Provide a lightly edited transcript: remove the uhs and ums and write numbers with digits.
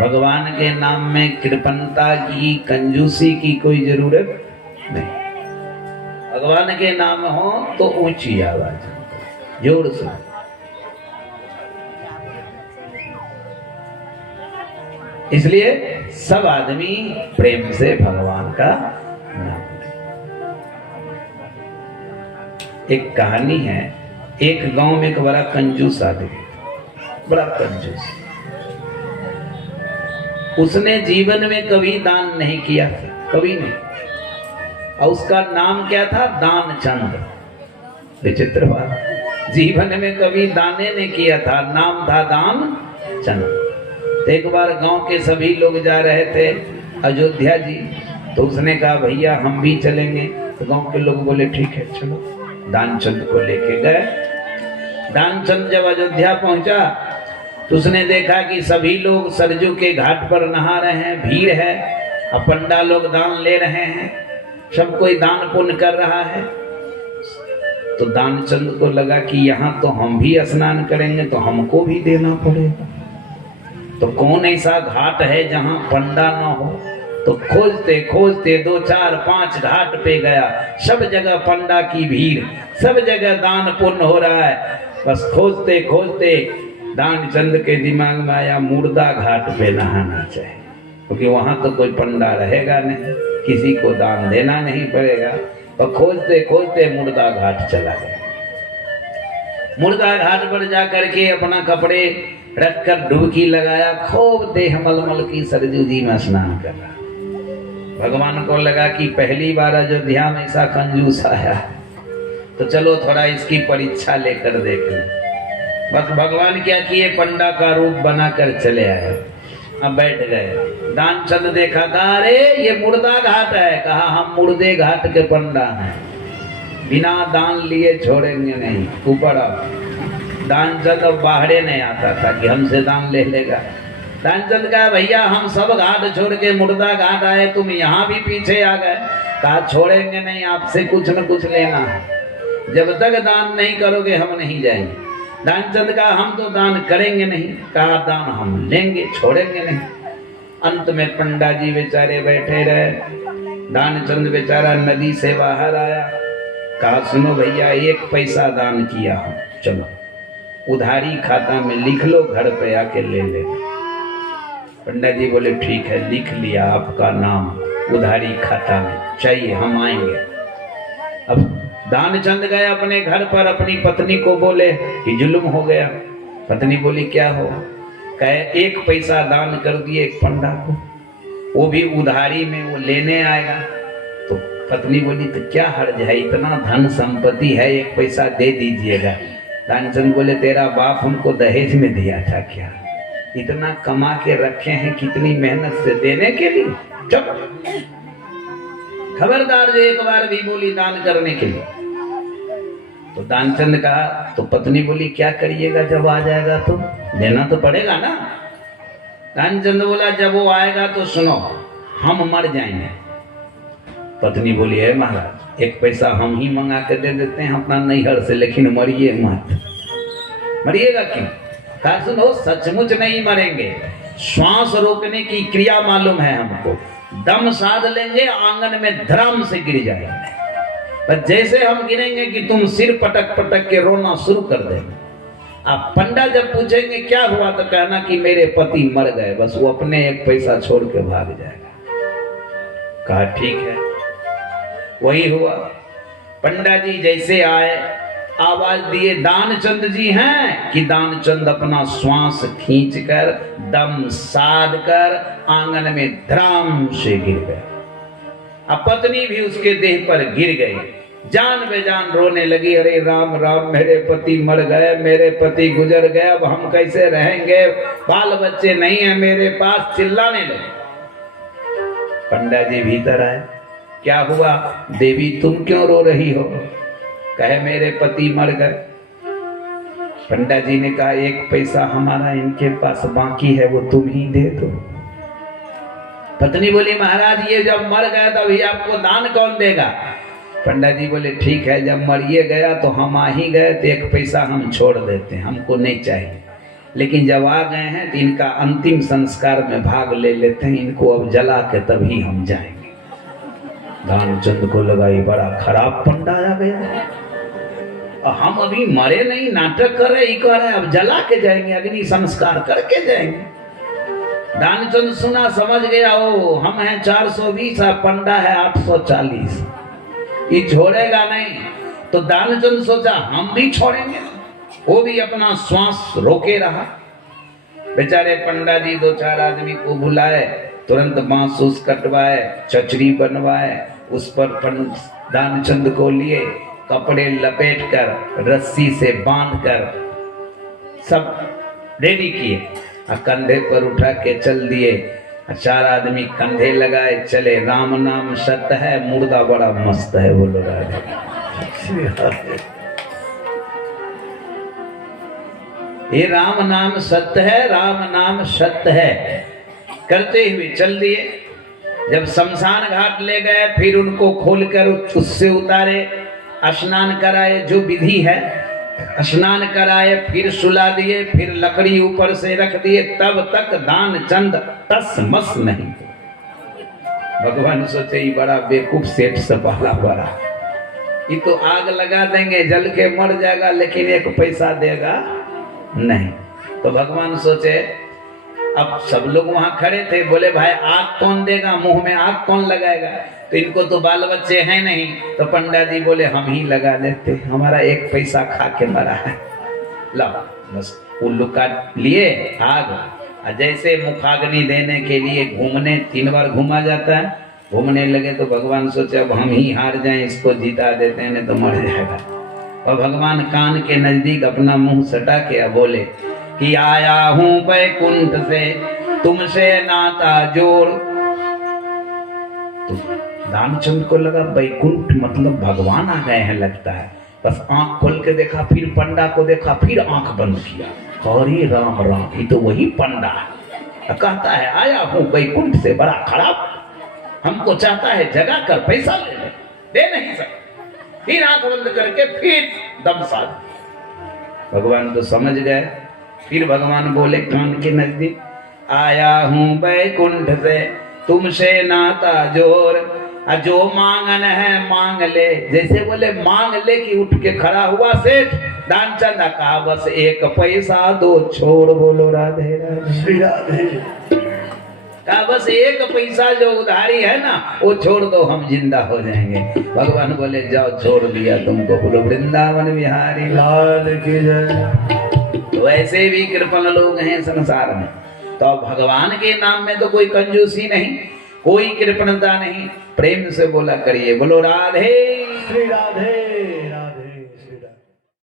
भगवान के नाम में कृपणता की, कंजूसी की कोई जरूरत नहीं। भगवान के नाम हो तो ऊंची आवाज जोर से। इसलिए सब आदमी प्रेम से भगवान का नाम लें। एक कहानी है, एक गांव में एक बड़ा कंजूस आदमी, बड़ा कंजूस। उसने जीवन में कभी दान नहीं किया था, कभी नहीं। और उसका नाम क्या था? दानचंद। विचित्र बात, जीवन में कभी दाने नहीं किया था, नाम था दानचंद। एक बार गांव के सभी लोग जा रहे थे अयोध्या जी, तो उसने कहा भैया हम भी चलेंगे। तो गांव के लोग बोले ठीक है चलो। दानचंद को लेके गए। दानचंद जब अयोध्या पहुंचा तो उसने देखा कि सभी लोग सरजू के घाट पर नहा रहे हैं, भीड़ है, और पंडा लोग दान ले रहे हैं, सब कोई दान पुण्य कर रहा है। तो दानचंद को लगा कि यहाँ तो हम भी स्नान करेंगे तो हमको भी देना पड़ेगा। तो कौन ऐसा घाट है जहाँ पंडा ना हो? तो खोजते खोजते 2 4 5 घाट पे गया, सब जगह पंडा की भीड़, सब जगह दान पुण्य हो रहा है। बस खोजते खोजते दानचंद के दिमाग में आया मुर्दा घाट पे नहाना चाहिए, क्योंकि वहां तो कोई पंडा रहेगा नहीं, किसी को दान देना नहीं पड़ेगा। और खोजते खोजते मुर्दा घाट चला गया। मुर्दा घाट पर जाकर के अपना कपड़े रखकर डुबकी लगाया, खूब देह मलमल की सरजू जी में स्नान कर रहा। भगवान को लगा कि पहली बार अयोध्या में ऐसा कंजूस आया, तो चलो थोड़ा इसकी परीक्षा लेकर देख लें। बस भगवान क्या किए, पंडा का रूप बनाकर चले आए। अब बैठ गए। दानचंद देखा, कहा अरे ये मुर्दा घाट है। कहा हम मुर्दे घाट के पंडा हैं, बिना दान लिए छोड़ेंगे नहीं। ऊपर अब दानचंद अब बाहरे नहीं आता था कि हमसे दान ले लेगा। दानचंद कहा भैया हम सब घाट छोड़ के मुर्दा घाट आए, तुम यहाँ भी पीछे आ गए। कहा छोड़ेंगे नहीं, आपसे कुछ न कुछ लेना है, जब तक दान नहीं करोगे हम नहीं जाएंगे। दानचंद कहा हम तो दान करेंगे नहीं। कहा दान हम लेंगे, छोड़ेंगे नहीं। अंत में पंडा जी बेचारे बैठे रहे। दानचंद बेचारा नदी से बाहर आया। कहा सुनो भैया 1 पैसा दान किया हूं, चलो उधारी खाता में लिख लो, घर पे आके ले ले। पंडा जी बोले ठीक है, लिख लिया आपका नाम उधारी खाता में, चाहिए हम आएंगे। अब दानचंद गए अपने घर पर, अपनी पत्नी को बोले कि जुल्म हो गया। पत्नी बोली क्या हो? कहे 1 पैसा दान कर दिए एक पंडा को, वो भी उधारी में, वो लेने आएगा। तो पत्नी बोली तो क्या हर्ज है, इतना धन संपत्ति है, 1 पैसा दे दीजिएगा। दानचंद बोले तेरा बाप हमको दहेज में दिया था क्या? इतना कमा के रखे हैं, कितनी मेहनत से देने के लिए। जब खबरदार जो एक बार भी बोली दान करने के लिए। तो दानचंद कहा, तो पत्नी बोली क्या करिएगा जब आ जाएगा? तो देना तो पड़ेगा ना। दानचंद बोला जब वो आएगा तो सुनो हम मर जाएंगे। पत्नी बोली है महाराज 1 पैसा हम ही मंगा के दे देते हैं अपना नैहर से, लेकिन मरिए मत। मरिएगा क्यों? कहा सुनो सचमुच नहीं मरेंगे, श्वास रोकने की क्रिया मालूम है हमको, दम साध लेंगे, आंगन में धड़ाम से गिर जाएंगे। पर जैसे हम गिरेंगे कि तुम सिर पटक पटक के रोना शुरू कर देंगे। आप पंडा जब पूछेंगे क्या हुआ तो कहना कि मेरे पति मर गए, बस वो अपने 1 पैसा छोड़ के भाग जाएगा। कहा ठीक है। वही हुआ। पंडा जी जैसे आए आवाज दिए दानचंद जी हैं, कि दानचंद अपना श्वास खींचकर दम साध कर आंगन में धड़ाम से गिर गए। अब पत्नी भी उसके देह पर गिर गई, जान बेजान रोने लगी। अरे राम राम मेरे पति मर गए, मेरे पति गुजर गए, अब हम कैसे रहेंगे, बाल बच्चे नहीं है मेरे पास, चिल्लाने लगे। पंडा जी भीतर आए, क्या हुआ देवी तुम क्यों रो रही हो? कहे मेरे पति मर गए। पंडा जी ने कहा 1 पैसा हमारा इनके पास बाकी है, वो तुम ही दे दो। पत्नी बोली महाराज ये जब मर गए तो अभी आपको दान कौन देगा? पंडा जी बोले ठीक है, जब मरिए गया तो हम आ ही गए तो 1 पैसा हम छोड़ देते हैं, हमको नहीं चाहिए, लेकिन जब आ गए हैं तो इनका अंतिम संस्कार में भाग ले लेते हैं, इनको अब जला के तभी हम जाएंगे। दानचंद को लगा ये बड़ा खराब पंडा आ गया, और हम अभी मरे नहीं, नाटक कर रहे, कह रहे अब जला के जाएंगे, अग्नि संस्कार करके जाएंगे। दानचंद सुना, समझ गया ओ हम हैं 420 और पंडा है 840, ये छोड़ेगा नहीं। तो दानचंद सोचा हम भी छोड़ेंगे, वो भी अपना श्वास रोके रहा। बेचारे पंडा जी 2-4 आदमी को बुलाए, तुरंत बांस उस कटवाए, चचरी बनवाए, उस पर दानचंद को लिए, कपड़े लपेटकर रस्सी से बांधकर सब रेडी किए, और कंधे पर उठा के चल दिए। 4 आदमी कंधे लगाए चले। राम नाम सत्य है, मुर्दा बड़ा मस्त है, बोलो राधे। ये राम नाम सत्य है, राम नाम सत्य है करते हुए चल दिए। जब शमशान घाट ले गए, फिर उनको खोलकर उससे उतारे, स्नान कराए, जो विधि है स्नान कराए, फिर सुला दिए, फिर लकड़ी ऊपर से रख दिए, तब तक दानचंद तस मस नहीं। भगवान सोचे ये बड़ा बेवकूफ सेठ से पहला बड़ा, ये तो आग लगा देंगे, जल के मर जाएगा, लेकिन 1 पैसा देगा नहीं। तो भगवान सोचे, अब सब लोग वहां खड़े थे, बोले भाई आग कौन देगा, मुंह में आग कौन लगाएगा, तो इनको तो बाल बच्चे हैं नहीं। तो पंडा जी बोले हम ही लगा देते, हमारा 1 पैसा खा के मरा है, लाओ। बस उल्लू काट लिए आग, और जैसे मुखाग्नि देने के लिए घूमने 3 बार घूमा जाता है, घूमने लगे तो भगवान सोचे अब हम ही हार जाएं, इसको जिता देते हैं, नहीं तो मर जाएगा। और भगवान कान के नजदीक अपना मुंह सटा के बोले कि आया हूं वैकुंठ से तुमसे नाता जोड़। तो दानचंद को लगा वैकुंठ मतलब भगवान आ गए हैं लगता है। बस आंख खोल के देखा, फिर पंडा को देखा, फिर आंख बंद किया, अरे राम राम ये तो वही पंडा है। कहता है आया हूं वैकुंठ से, बड़ा खराब, हमको चाहता है जगा कर पैसा ले ले, दे नहीं सकता। फिर आंख बंद करके फिर दम साध। भगवान तो समझ गए। फिर भगवान बोले कान के नजदीक, आया हूं वैकुंठ से तुमसे नाता जोर, जो मांगन है मांग ले। जैसे बोले मांग ले कि उठ के खड़ा हुआ सेठ। दानचंद कहा बस 1 पैसा दो छोड़, बोलो राधे राधे श्री राधे। कहा बस 1 पैसा जो उधारी है ना वो छोड़ दो, हम जिंदा हो जाएंगे। भगवान बोले जाओ छोड़ दिया तुमको, बोलो वृंदावन बिहारी लाल की जय। तो ऐसे भी कृपण लोग हैं संसार में। तो भगवान के नाम में तो कोई कंजूसी नहीं, कोई कृपणता नहीं, प्रेम से बोला करिए, बोलो राधे श्री राधे।